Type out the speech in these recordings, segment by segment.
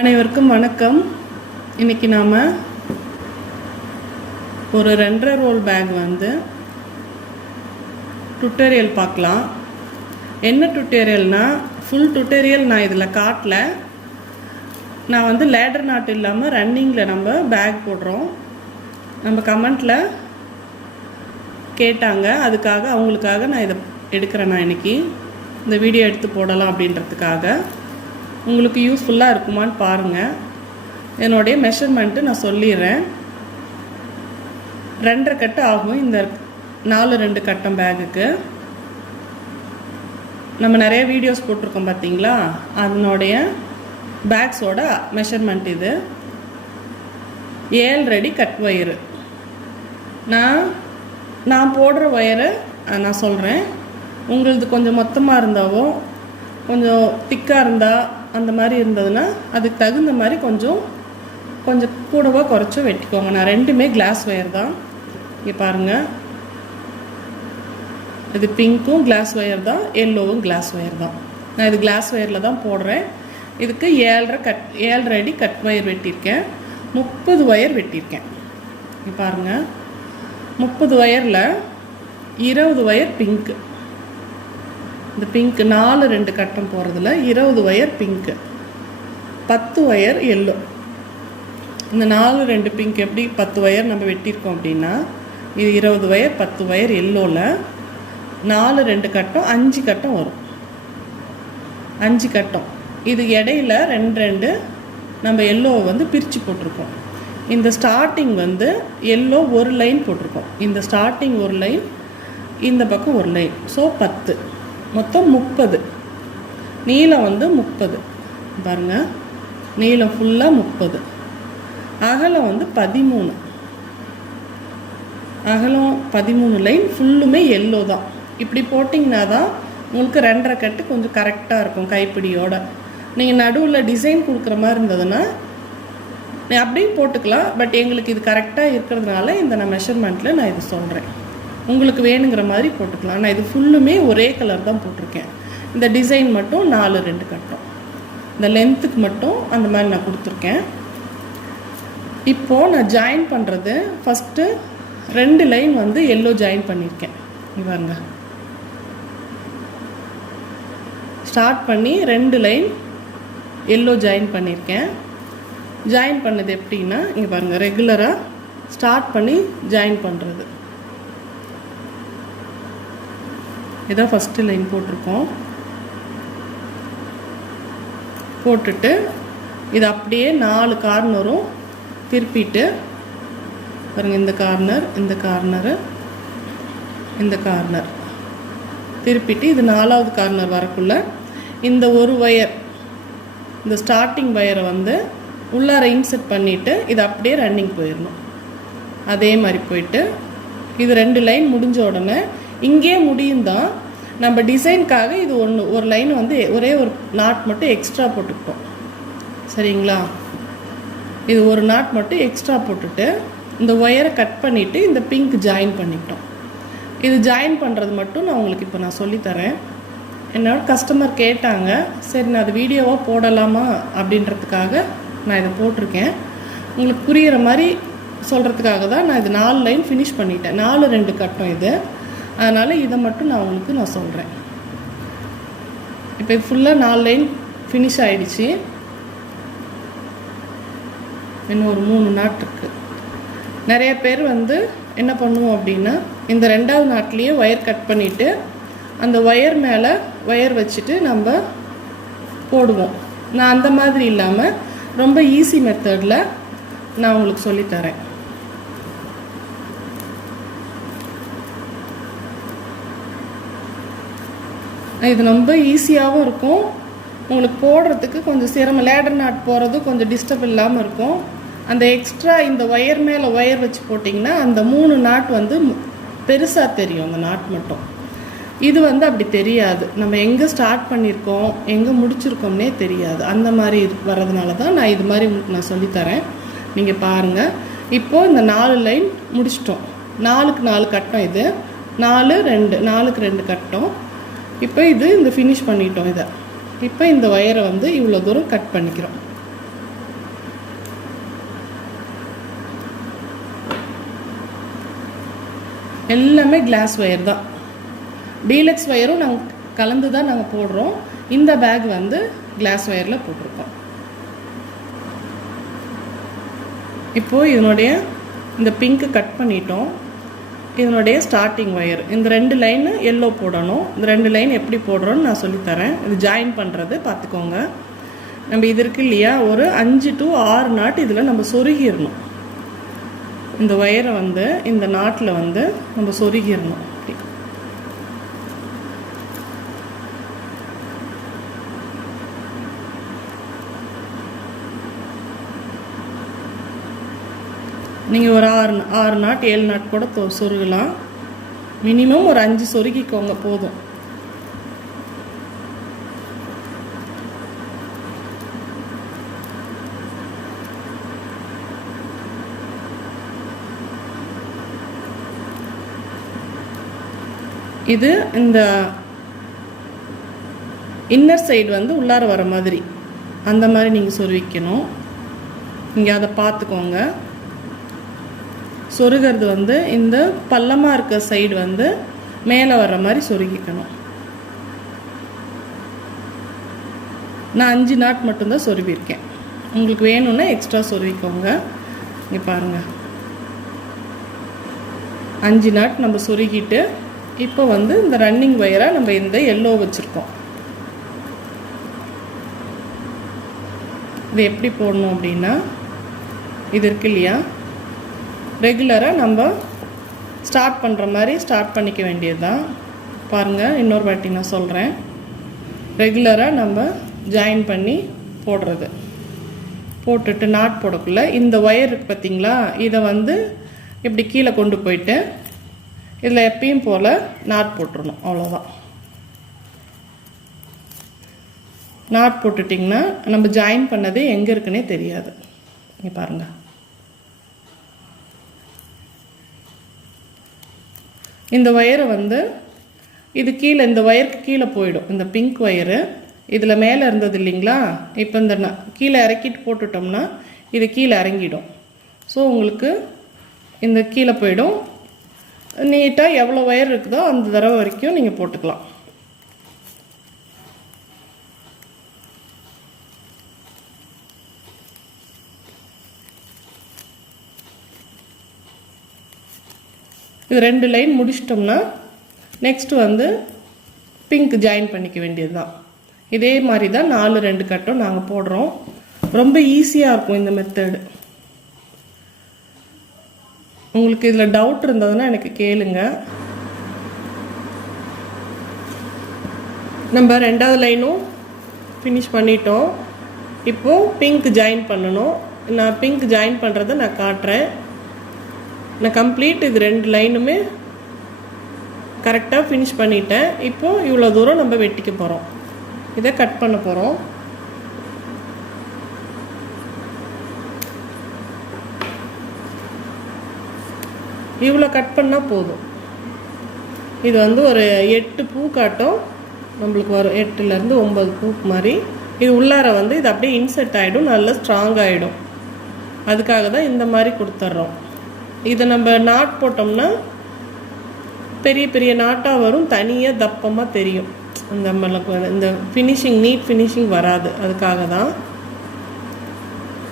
அனைவருக்கும் வணக்கம். இன்னைக்கு நாம் ஒரு ரெண்டரை ரோல் பேக் வந்து டுட்டோரியல் பார்க்கலாம். என்ன டுட்டோரியல்னால் ஃபுல் டுட்டோரியல் நான் இதில் காட்டல. நான் வந்து லேடர் நாட் இல்லாமல் ரன்னிங்கில் நம்ம பேக் போடுறோம். நம்ம கமெண்ட்டில் கேட்டாங்க. அதுக்காக அவங்களுக்காக நான் இதை எடுக்கிறேன் நான் இன்னைக்கு. இந்த வீடியோ எடுத்து போடலாம் அப்படின்றதுக்காக. உங்களுக்கு யூஸ்ஃபுல்லாக இருக்குமான்னு பாருங்கள் என்னுடைய மெஷர்மெண்ட்டு நான் சொல்லிடுறேன். ரெண்டரை கட்டு ஆகும் இந்த நாலு ரெண்டு கட்டம் பேகுக்கு நம்ம நிறைய வீடியோஸ் போட்டிருக்கோம் பார்த்தீங்களா? அதனுடைய பேக்ஸோட மெஷர்மெண்ட் இது. ஏழு ரெடி கட் ஒயரு நான் நான் போடுற ஒயரை நான் சொல்கிறேன் உங்களது கொஞ்சம் மொத்தமாக இருந்தாவோ கொஞ்சம் திக்காக இருந்தால் அந்த மாதிரி இருந்ததுன்னா அதுக்கு தகுந்த மாதிரி கொஞ்சம் கொஞ்சம் கூடவோ குறைச்சோ வெட்டிக்கோங்க. நான் ரெண்டுமே கிளாஸ் ஒயர் தான். இங்கே பாருங்கள் இது பிங்க்கும் கிளாஸ் ஒயர் தான் எல்லோவும் கிளாஸ் ஒயர் தான். நான் இது கிளாஸ் ஒயரில் தான் போடுறேன். இதுக்கு ஏழரை கட் ஏழரை அடி கட் ஒயர் வெட்டியிருக்கேன். முப்பது ஒயர் வெட்டியிருக்கேன். இங்கே பாருங்கள் முப்பது ஒயரில் இருபது ஒயர் பிங்க்கு இந்த பிங்க் நாலு ரெண்டு கட்டம் போகிறதுல இருபது ஒயர் பிங்க்கு பத்து ஒயர் எல்லோ இந்த நாலு ரெண்டு பிங்க் எப்படி பத்து ஒயர் நம்ம வெட்டியிருக்கோம் அப்படின்னா இது இருபது ஒயர் பத்து ஒயர் எல்லோவில் நாலு ரெண்டு கட்டம் அஞ்சு கட்டம் வரும். அஞ்சு கட்டம். இது இடையில ரெண்டு ரெண்டு நம்ம எல்லோவை வந்து பிரித்து போட்டிருக்கோம். இந்த ஸ்டார்டிங் வந்து எல்லோ ஒரு லைன் போட்டிருக்கோம். இந்த ஸ்டார்டிங் ஒரு லைன் இந்த பக்கம் ஒரு லைன் ஸோ பத்து. மொத்தம் முப்பது. நீளம் வந்து முப்பது. பாருங்க. நீளம் ஃபுல்லாக முப்பது. அகலம் வந்து பதிமூணு. அகலம் பதிமூணு லைன் ஃபுல்லுமே எல்லோ தான். இப்படி போட்டிங்கன்னா தான் உங்களுக்கு ரெண்டரை கட்டு கொஞ்சம் கரெக்டாக இருக்கும் கைப்பிடியோட. நீங்கள் நடுவில் டிசைன் கொடுக்குற மாதிரி இருந்ததுன்னா அப்படியும் போட்டுக்கலாம் பட் எங்களுக்கு இது கரெக்டாக இருக்கிறதுனால இந்த நான் மெஷர்மெண்ட்டில் நான் இது சொல்கிறேன் உங்களுக்கு வேணுங்கிற மாதிரி போட்டுக்கலாம். நான் இது ஃபுல்லுமே ஒரே கலர் தான் போட்டிருக்கேன். இந்த டிசைன் மட்டும் நாலு ரெண்டு கட்டம். இந்த லென்த்துக்கு மட்டும் அந்த மாதிரி நான் கொடுத்துருக்கேன். இப்போது நான் ஜாயின் பண்ணுறது ஃபஸ்ட்டு ரெண்டு லைன் வந்து எல்லோ ஜாயின் பண்ணியிருக்கேன். இங்க ஸ்டார்ட் பண்ணி ரெண்டு லைன் எல்லோ ஜாயின் பண்ணியிருக்கேன். ஜாயின் பண்ணது எப்படின்னா இங்கே பாருங்கள் ரெகுலராக ஸ்டார்ட் பண்ணி ஜாயின் பண்ணுறது இதான் ஃபஸ்ட்டு லைன் போட்டிருக்கோம். போட்டுட்டு இது அப்படியே நாலு கார்னரும் திருப்பிட்டு பாருங்க இந்த கார்னர் இந்த கார்னரு இந்த கார்னர் திருப்பிட்டு இது நாலாவது கார்னர் வரக்குள்ள இந்த ஒரு ஒயர் இந்த ஸ்டார்டிங் ஒயரை வந்து உள்ளார இன்செட் பண்ணிவிட்டு இது அப்படியே ரன்னிங் போயிடணும் அதே மாதிரி போயிட்டு இது ரெண்டு லைன் முடிஞ்ச உடனே இங்கே முடியும் தான் நம்ம டிசைனுக்காக இது ஒன்று ஒரு லைன் வந்து ஒரே ஒரு நாட் மட்டும் எக்ஸ்ட்ரா போட்டுக்கிட்டோம். சரிங்களா? இது ஒரு நாட் மட்டும் எக்ஸ்ட்ரா போட்டுட்டு இந்த ஒயரை கட் பண்ணிவிட்டு இந்த பிங்க் ஜாயின் பண்ணிக்கிட்டோம். இது ஜாயின் பண்ணுறது மட்டும் நான் உங்களுக்கு இப்போ நான் சொல்லித்தரேன் என்னோட கஸ்டமர் கேட்டாங்க சரி நான் அது வீடியோவாக போடலாமா அப்படின்றதுக்காக நான் இதை போட்டிருக்கேன். உங்களுக்கு புரிகிற மாதிரி சொல்கிறதுக்காக தான் நான் இது நாலு லைன் ஃபினிஷ் பண்ணிட்டேன். நாலு ரெண்டு கட்டம் இது. அதனால் இதை மட்டும் நான் உங்களுக்கு நான் சொல்கிறேன் இப்போ ஃபுல்லாக நாலு லைன் ஃபினிஷ் ஆகிடுச்சு இன்னும் ஒரு மூணு நாட் இருக்குது நிறைய பேர் வந்து என்ன பண்ணுவோம் அப்படின்னா இந்த ரெண்டாவது நாட்லேயே ஒயர் கட் பண்ணிவிட்டு அந்த ஒயர் மேலே ஒயர் வச்சுட்டு நம்ம போடுவோம். நான் அந்த மாதிரி இல்லாமல் ரொம்ப ஈஸி மெத்தடில் நான் உங்களுக்கு சொல்லித்தரேன் இது ரொம்ப ஈஸியாகவும் இருக்கும். உங்களுக்கு போடுறதுக்கு கொஞ்சம் சிரமம். லேடர் நாட் போகிறது கொஞ்சம் டிஸ்டர்ப் இல்லாமல் இருக்கும். அந்த எக்ஸ்ட்ரா இந்த ஒயர் மேலே ஒயர் வச்சு போட்டிங்கன்னா அந்த மூணு நாட் வந்து பெருசாக தெரியும் அந்த நாட் மட்டும். இது வந்து அப்படி தெரியாது. நம்ம எங்கே ஸ்டார்ட் பண்ணியிருக்கோம் எங்கே முடிச்சிருக்கோம்னே தெரியாது. அந்த மாதிரி இது வர்றதுனால தான் நான் இது மாதிரி உங்களுக்கு நான் சொல்லித்தரேன் நீங்கள் பாருங்கள் இப்போது இந்த நாலு லைன் முடிச்சிட்டோம். நாலுக்கு நாலு கட்டம் இது. நாலு ரெண்டு நாலுக்கு ரெண்டு கட்டம். இப்போ இது இந்த ஃபினிஷ் பண்ணிட்டோம் இதை. இப்போ இந்த ஒயரை வந்து இவ்வளோ தூரம் கட் பண்ணிக்கிறோம். எல்லாமே கிளாஸ் ஒயர் தான். டீலக்ஸ் ஒயரும் நாங்கள் கலந்து தான் நாங்கள் போடுறோம். இந்த பேக் வந்து கிளாஸ் ஒயரில் போட்டிருக்கோம். இப்போது இதனுடைய இந்த பிங்க்கு கட் பண்ணிட்டோம். இதனுடைய ஸ்டார்டிங் ஒயர் இந்த ரெண்டு லைன் எல்லோ போடணும். இந்த ரெண்டு லைன் எப்படி போடுறோன்னு நான் சொல்லித்தரேன். இது ஜாயின் பண்ணுறது பார்த்துக்கோங்க. நம்ம இது இருக்கு இல்லையா? ஒரு அஞ்சு டு ஆறு நாட் இதில் நம்ம சொருகிடணும். இந்த ஒயரை வந்து இந்த நாட்டில் வந்து நம்ம சொருகிடணும் அப்படி நீங்கள் ஒரு ஆறு ஆறு நாட் ஏழு நாட் கூட தொ- சொருகலாம். மினிமம் ஒரு அஞ்சு சொருகிக்கோங்க போதும். இது இந்த இன்னர் சைடு வந்து உள்ளார வர மாதிரி. அந்த மாதிரி நீங்கள் சொருவிக்கணும். நீங்கள் அதை பார்த்துக்கோங்க சொருகிறது வந்து இந்த பள்ளமாக இருக்க சைடு வந்து மேலே வர்ற மாதிரி சொருகிக்கணும். நான் அஞ்சு நாட் மட்டும்தான் சொருவிருக்கேன் உங்களுக்கு வேணும்னா எக்ஸ்ட்ரா சொருவிக்கோங்க இங்கே பாருங்கள் அஞ்சு நாட் நம்ம சொருகிட்டு இப்போ வந்து இந்த ரன்னிங் ஒயரை நம்ம இந்த எல்லோ வச்சுருக்கோம். இது எப்படி போடணும் அப்படின்னா இது இருக்கு இல்லையா? ரெகுலராக நம்ம ஸ்டார்ட் பண்ணுற மாதிரி ஸ்டார்ட் பண்ணிக்க வேண்டியது தான் பாருங்கள் இன்னொரு வாட்டி நான் சொல்கிறேன் ரெகுலராக நம்ம ஜாயின் பண்ணி போடுறது. போட்டுட்டு நாட் போடக்குள்ள இந்த ஒயர் பார்த்திங்களா இதை வந்து இப்படி கீழே கொண்டு போயிட்டு இதில் எப்பயும் போல் நாட் போட்டுறணும். அவ்வளோதான் நாட் போட்டுட்டிங்கன்னா நம்ம ஜாயின் பண்ணது எங்கே இருக்குன்னே தெரியாது. இங்கே பாருங்கள் இந்த ஒயரை வந்து இது கீழே இந்த ஒயருக்கு கீழே போயிடும். இந்த பிங்க் ஒயரு இதில் மேலே இருந்தது இல்லைங்களா? இப்போ இந்த ந- கீழே இறக்கிட்டு போட்டுட்டோம்னா இது கீழே இறங்கிடும். ஸோ உங்களுக்கு இந்த கீழே போயிடும். நீட்டாக எவ்வளோ ஒயர் இருக்குதோ அந்த தடவை வரைக்கும் நீங்கள் போட்டுக்கலாம். இது ரெண்டு லைன் முடிச்சிட்டோம்னா நெக்ஸ்ட் வந்து பிங்க் ஜாயின் பண்ணிக்க வேண்டியது தான் இதே மாதிரி தான் நாலு ரெண்டு கட்டும் நாங்கள் போடுறோம். ரொம்ப ஈஸியாக இருக்கும் இந்த மெத்தடு உங்களுக்கு இதில் டவுட் இருந்ததுன்னா எனக்கு கேளுங்க. நம்ம ரெண்டாவது லைனும் ஃபினிஷ் பண்ணிட்டோம். இப்போது பிங்க் ஜாயின் பண்ணணும். நான் பிங்க் ஜாயின் பண்ணுறதை நான் காட்டுறேன். நான் கம்ப்ளீட் இது ரெண்டு லைனுமே கரெக்டாக ஃபினிஷ் பண்ணிட்டேன். இப்போது இவ்வளோ தூரம் நம்ம வெட்டிக்க போகிறோம் இதை கட் பண்ண போகிறோம் இவ்வளோ கட் பண்ணால் போதும். இது வந்து ஒரு எட்டு பூ காட்டும். நம்மளுக்கு வரும் எட்டுலேருந்து ஒம்பது பூ மாதிரி. இது உள்ளார வந்து இது அப்படியே இன்செர்ட் ஆகிடும் நல்லா ஸ்ட்ராங் ஆகிடும் அதுக்காக தான் இந்த மாதிரி கொடுத்துட்றோம் இதை நம்ம நாட் போட்டோம்னா பெரிய பெரிய நாட்டாக வரும் தனியாக தப்பமாக தெரியும். இந்த நம்மளுக்கு இந்த ஃபினிஷிங் நீட் ஃபினிஷிங் வராது. அதுக்காக தான்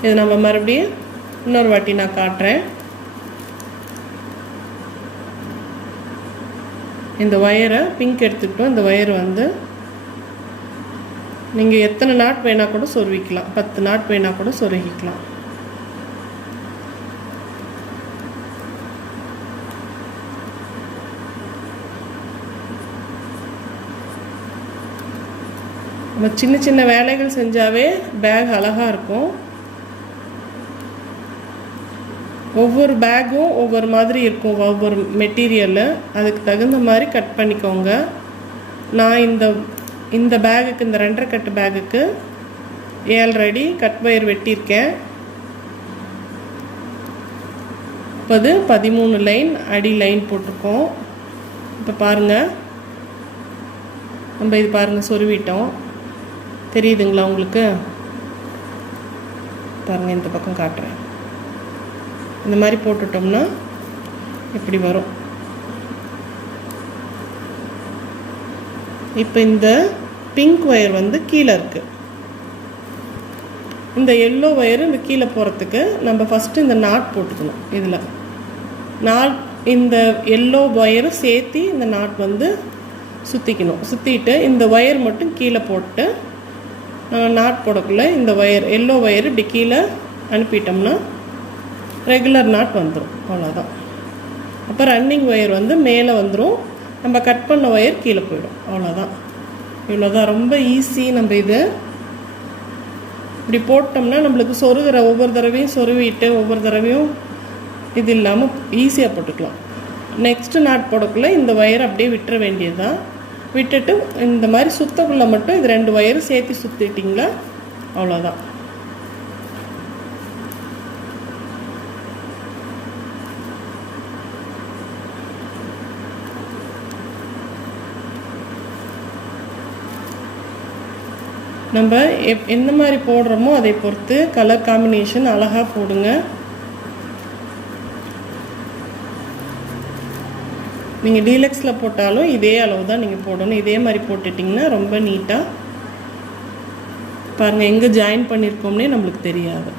இது நம்ம மறுபடியும் இன்னொரு வாட்டி நான் காட்டுறேன். இந்த ஒயரை பிங்க் எடுத்துக்கிட்டோம். இந்த ஒயர் வந்து நீங்கள் எத்தனை நாட் வேணால் கூட சொருவிக்கலாம் பத்து நாட் வேணால் கூட சொருகிக்கலாம். நம்ம சின்ன சின்ன வேலைகள் செஞ்சாவே பேக் அழகாக இருக்கும். ஒவ்வொரு பேக்கும் ஒவ்வொரு மாதிரி இருக்கும் ஒவ்வொரு மெட்டீரியலு அதுக்கு தகுந்த மாதிரி கட் பண்ணிக்கோங்க. நான் இந்த இந்த பேகுக்கு இந்த ரெண்டரை கட்டு பேகுக்கு ஏழரை கட் வயர் வெட்டியிருக்கேன். முப்பது பதிமூணு லைன் அடி லைன் போட்டிருக்கோம். இப்போ பாருங்கள் நம்ம இது பாருங்கள் சொருவிட்டோம். தெரியுதுங்களா உங்களுக்கு? பாருங்கள் இந்த பக்கம் காட்டுறேன். இந்த மாதிரி போட்டுட்டோம்னா இப்படி வரும். இப்போ இந்த பிங்க் ஒயர் வந்து கீழே இருக்குது இந்த எல்லோ ஒயர் இந்த கீழே போகிறதுக்கு நம்ம ஃபஸ்ட்டு இந்த நாட் போட்டுக்கணும் இதில். நாட் இந்த எல்லோ ஒயரும் சேர்த்து இந்த நாட் வந்து சுற்றிக்கணும் சுற்றிட்டு இந்த ஒயர் மட்டும் கீழே போட்டு நாட் போடக்குள்ளே இந்த ஒயர் எல்லோ ஒயர் இப்படி கீழே அனுப்பிட்டோம்னா ரெகுலர் நாட் வந்துடும் அவ்வளோதான் அப்போ ரன்னிங் ஒயர் வந்து மேலே வந்துடும் நம்ம கட் பண்ண ஒயர் கீழே போயிடும். அவ்வளோதான் இவ்வளோதான் ரொம்ப ஈஸி நம்ம இது. இப்படி போட்டோம்னா நம்மளுக்கு சொருகிற ஒவ்வொரு தடவையும் சொருவிட்டு ஒவ்வொரு தடவையும் இது இல்லாமல் ஈஸியாக போட்டுக்கலாம். நெக்ஸ்ட்டு நாட் போடக்குள்ளே இந்த ஒயர் அப்படியே விட்டுற வேண்டியது தான் விட்டுட்டு இந்த மாதிரி சுத்தக்குள்ள மட்டும் இது ரெண்டு ஒயரும் சேர்த்து சுற்றிட்டிங்களா அவ்வளோதான் நம்ம எப் எந்த மாதிரி போடுறோமோ அதை பொறுத்து கலர் காம்பினேஷன் அழகாக போடுங்க. நீங்கள் டீலக்ஸில் போட்டாலும் இதே அளவு தான் நீங்கள் போடணும். இதே மாதிரி போட்டுட்டிங்கன்னா ரொம்ப நீட்டாக பாருங்கள் எங்கே ஜாயின் பண்ணியிருக்கோம்னே நம்மளுக்கு தெரியாது.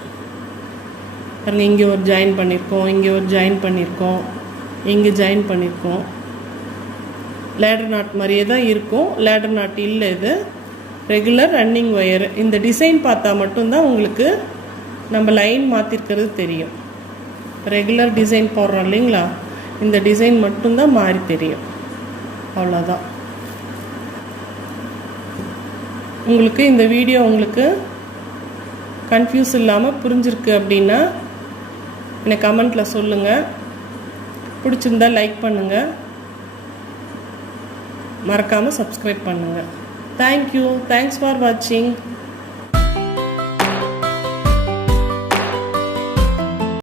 பாருங்கள் இங்கே ஒரு ஜாயின் பண்ணியிருக்கோம் இங்கே ஒரு ஜாயின் பண்ணியிருக்கோம் இங்கே ஜாயின் பண்ணியிருக்கோம் லேடர் நாட் மாதிரியே தான் இருக்கும். லேடர் நாட் இல்லை இது. ரெகுலர் ரன்னிங் ஒயர் இந்த டிசைன் பார்த்தா மட்டும்தான் உங்களுக்கு நம்ம லைன் மாற்றிருக்கிறது தெரியும். ரெகுலர் டிசைன் போடுறோம் இல்லைங்களா? இந்த டிசைன் மட்டும்தான் மாறி தெரியும். அவ்வளோதான் உங்களுக்கு இந்த வீடியோ உங்களுக்கு கன்ஃபியூஸ் இல்லாமல் புரிஞ்சிருக்கு அப்படின்னா எனக்கு கமெண்ட்டில் சொல்லுங்கள் பிடிச்சிருந்தா லைக் பண்ணுங்கள் மறக்காமல் சப்ஸ்கிரைப் பண்ணுங்கள் தேங்க்யூ தேங்க்ஸ் ஃபார் வாட்சிங்